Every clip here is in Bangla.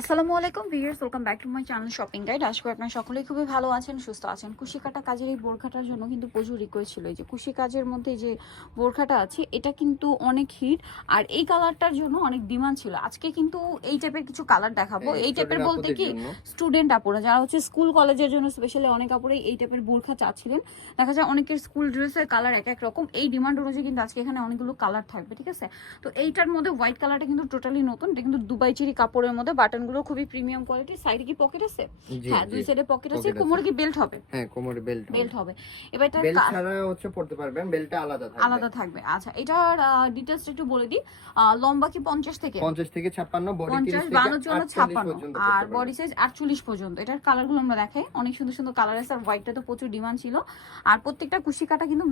আসসালামু আলাইকুম viewers, welcome back to my channel shopping guide. আশা করি আপনারা সকলেই খুবই ভালো আছেন, সুস্থ আছেন। কুশি কাটা কাজের এই বোরখাটার জন্য কিন্তু প্রচুর রিকোয়েস্ট ছিল। এই যে কুশি কাজের মধ্যে যে বোরখাটা আছে এটা কিন্তু অনেক হিট, আর এই কালারটার জন্য অনেক ডিমান্ড ছিল। আজকে কিন্তু এই টাইপের কিছু কালার দেখাবো। এই টাইপের বলতে কি স্টুডেন্ট আপুরা যারা হচ্ছে স্কুল কলেজের জন্য স্পেশালি অনেক আপুরাই এই টাইপের বোরখা চাচ্ছিলেন। দেখা যায় অনেকের স্কুল ড্রেসের কালার এক এক রকম, এই ডিমান্ড অনুযায়ী কিন্তু আজকে এখানে অনেকগুলো কালার থাকবে, ঠিক আছে? তো এইটার মধ্যে হোয়াইট কালারটা কিন্তু টোটালি নতুন, এটা কিন্তু দুবাই চেরি কাপড়ের মধ্যে, বাটনগুলো খুবই প্রিমিয়াম কোয়ালিটি। সাইডে কি পকেট আছে? হ্যাঁ, দুই সাইডে পকেট আছে। কোমরে কি বেল্ট হবে? হ্যাঁ, কোমরে বেল্ট হবে। এবার এটা বেল্ট ছাড়া হচ্ছে পড়তে পারবেন, বেল্টটা আলাদা থাকবে। আচ্ছা, এটার ডিটেইলস একটু বলে দিই। লম্বা কি 50 থেকে 56, বডি 30 থেকে বানোর জন্য 56, পর্যন্ত আর বডি সাইজ 48 পর্যন্ত। এটার কালারগুলো আমরা দেখাই, অনেক সুন্দর সুন্দর কালার আছে। আর হোয়াইটটা তো প্রচুর ডিমান্ড ছিল। আর প্রত্যেকটা কুশি কাটা কিন্তু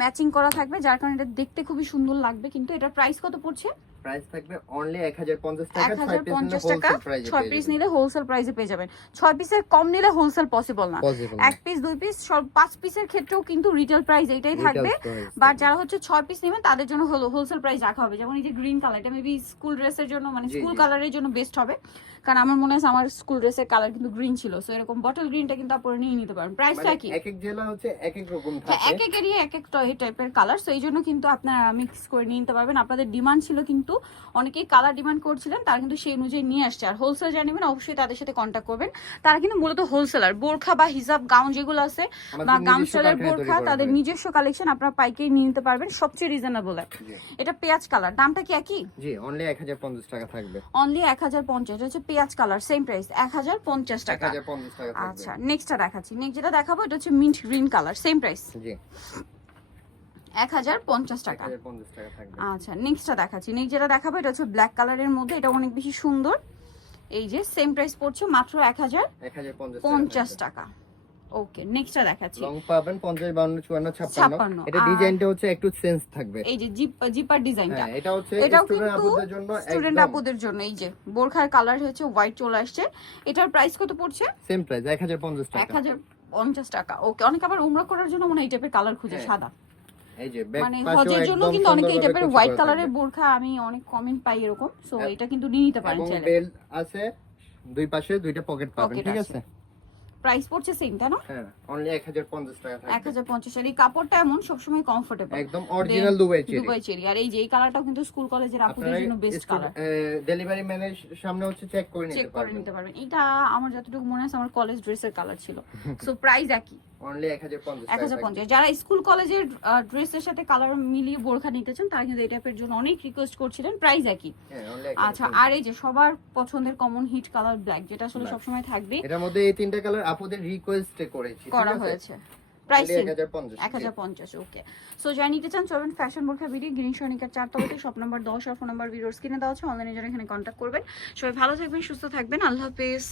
ম্যাচিং করা থাকবে, যার কারণে এটা দেখতে খুবই সুন্দর লাগবে। কিন্তু এটার প্রাইস কত পড়ছে? প্রাইস থাকবে অনলি 1050 টাকা। 1050 টাকা 6 পিস নিলে হোলসেল প্রাইসে পেয়ে যাবেন। 6 পিসের কম নিলে হোলসেল পসিবল না। এক পিস, দুই পিস, সব 5 পিসের ক্ষেত্রেও কিন্তু রিটেল প্রাইস এটাই থাকবে। বাট যারা হচ্ছে 6 পিস নেবেন তাদের জন্য হোলসেল প্রাইস রাখা হবে। যেমন এই যে গ্রিন কালার, এটা মেবি স্কুল ড্রেসের জন্য, মানে স্কুল কালারের জন্য বেস্ট হবে। কারণ আমার মনে হয় আমার স্কুল ড্রেসের কালার কিন্তু গ্রিন ছিল, সো এরকম বটল গ্রিনটা কিন্তু আপনারা নিয়ে নিতে পারেন। প্রাইসটা কি এক এক জেলা হচ্ছে এক এক রকম থাকে, এক এক এরিয়া এক এক টাইপের কালার, সো এই জন্য কিন্তু আপনারা মিক্স করে নিয়ে নিতে পারবেন। আপনাদের ডিমান্ড ছিল, কিন্তু অনেকেই কালার ডিমান্ড করছিলেন, তারা কিন্তু সেই অনুযায়ী নিয়ে আসছে। আর হোলসেল যারা নেবেন অবশ্যই তাদের সাথে কন্ট্যাক্ট করবেন। তারা কিন্তু মূলত হোলসেলার। বোরখা বা হিজাব গাউন যেগুলো আছে বা গাউন স্টাইলের বোরখা, তাদের নিজস্ব কালেকশন আপনারা পাইকারি নিয়ে নিতে পারবেন সবচেয়ে রিজনেবল। এটা পেঁয়াজ কালার, দামটা কি একই? জি, অনলি 1050 টাকা থাকবে। অনলি 1050। এটা হচ্ছে পেঁয়াজ কালার, সেম প্রাইস 1050 টাকা। 1050 টাকা থাকবে। আচ্ছা, নেক্সটটা দেখাচ্ছি। নেক্সট যেটা দেখাবো এটা হচ্ছে mint green colour, same price. জি, 1050 টাকা। 1050 টাকা থাকবে। আচ্ছা, নেক্সটটা দেখাচ্ছি। নেক্সট যেটা দেখাবো এটা হচ্ছে ব্ল্যাক কালারের মধ্যে, এটা অনেক বেশি সুন্দর। এই যে সেম প্রাইস পড়ছে মাত্র 1050 টাকা। ওকে, নেক্সটটা দেখাচ্ছি। লং পাবেন 50, 52, 54, 56। এটা ডিজাইনটা হচ্ছে একটু চেঞ্জ থাকবে। এই যে জিপার ডিজাইনটা, হ্যাঁ, এটা হচ্ছে স্টুডেন্ট আপুদের জন্য, স্টুডেন্ট আপুদের জন্য। এই যে বোরখার কালার হচ্ছে হোয়াইট চলে আসছে। এটার প্রাইস কত পড়ছে? সেম প্রাইস 1050 টাকা। 1050 টাকা। ওকে, অনেকে আবার উমরা করার জন্য মনে এই টাইপের কালার খুঁজে, সাদা। এই যে ব্যাক মানে পাশেও হজের জন্য একদম কিন্তু অনেকে এই টাইপের সুন্দরভাবে হোয়াইট কুচি করা কালারের থাকবে। বোরখা আমি অনেক কমেন্ট পাই এরকম, সো এটা কিন্তু নিয়ে নিতে পারেন এবং চাইলে। বেল্ট আছে, দুই পাশে দুইটা পকেট পাবেন, ঠিক আছে? প্রাইস পড়ছে সেম, তাই না? হ্যাঁ, অনলি 1050 টাকা থাকবে। 1050 এর এই কাপড়টা এমন সবসময় কমফোর্টেবল, একদম অরিজিনাল দুবাই চেরি। আর এই যে এই কালারটাও কিন্তু স্কুল কলেজের আপুদের জন্য বেস্ট কালার। ডেলিভারি ম্যানের সামনে হচ্ছে চেক করে নিতে পারবেন। এটা আমার যতটুকু মনে আছে আমার কলেজ ড্রেসের কালার ছিল। সো প্রাইস একই, অনলি 1050 টাকা। 1050। যারা স্কুল কলেজের ড্রেসের সাথে কালার মিলিয়ে বোরখা নিতে চান তারা কিন্তু এই টাইপের জন্য অনেক রিকোয়েস্ট করছিলেন। প্রাইস একই। আচ্ছা, আর এই যে সবার পছন্দের কমন হিট কালার ব্ল্যাক, যেটা আসলে সবসময় থাকবে। এটার মধ্যে এই তিনটা কালার আপুদের রিকোয়েস্টে করা হয়েছে। প্রাইস 1050। ওকে, সো যারা নিতে চান চলবেন ফ্যাশন বোরখা ভিডিও, গ্রিন সনিকার 4 তলাতে, শপ নাম্বার 10 আর ফোন নাম্বার ভিডিওর স্ক্রিনে দেওয়া আছে। অনলাইনে যারা এখানে কন্ট্যাক্ট করবেন। সবাই ভালো থাকবেন, সুস্থ থাকবেন। আল্লাহ হাফেজ।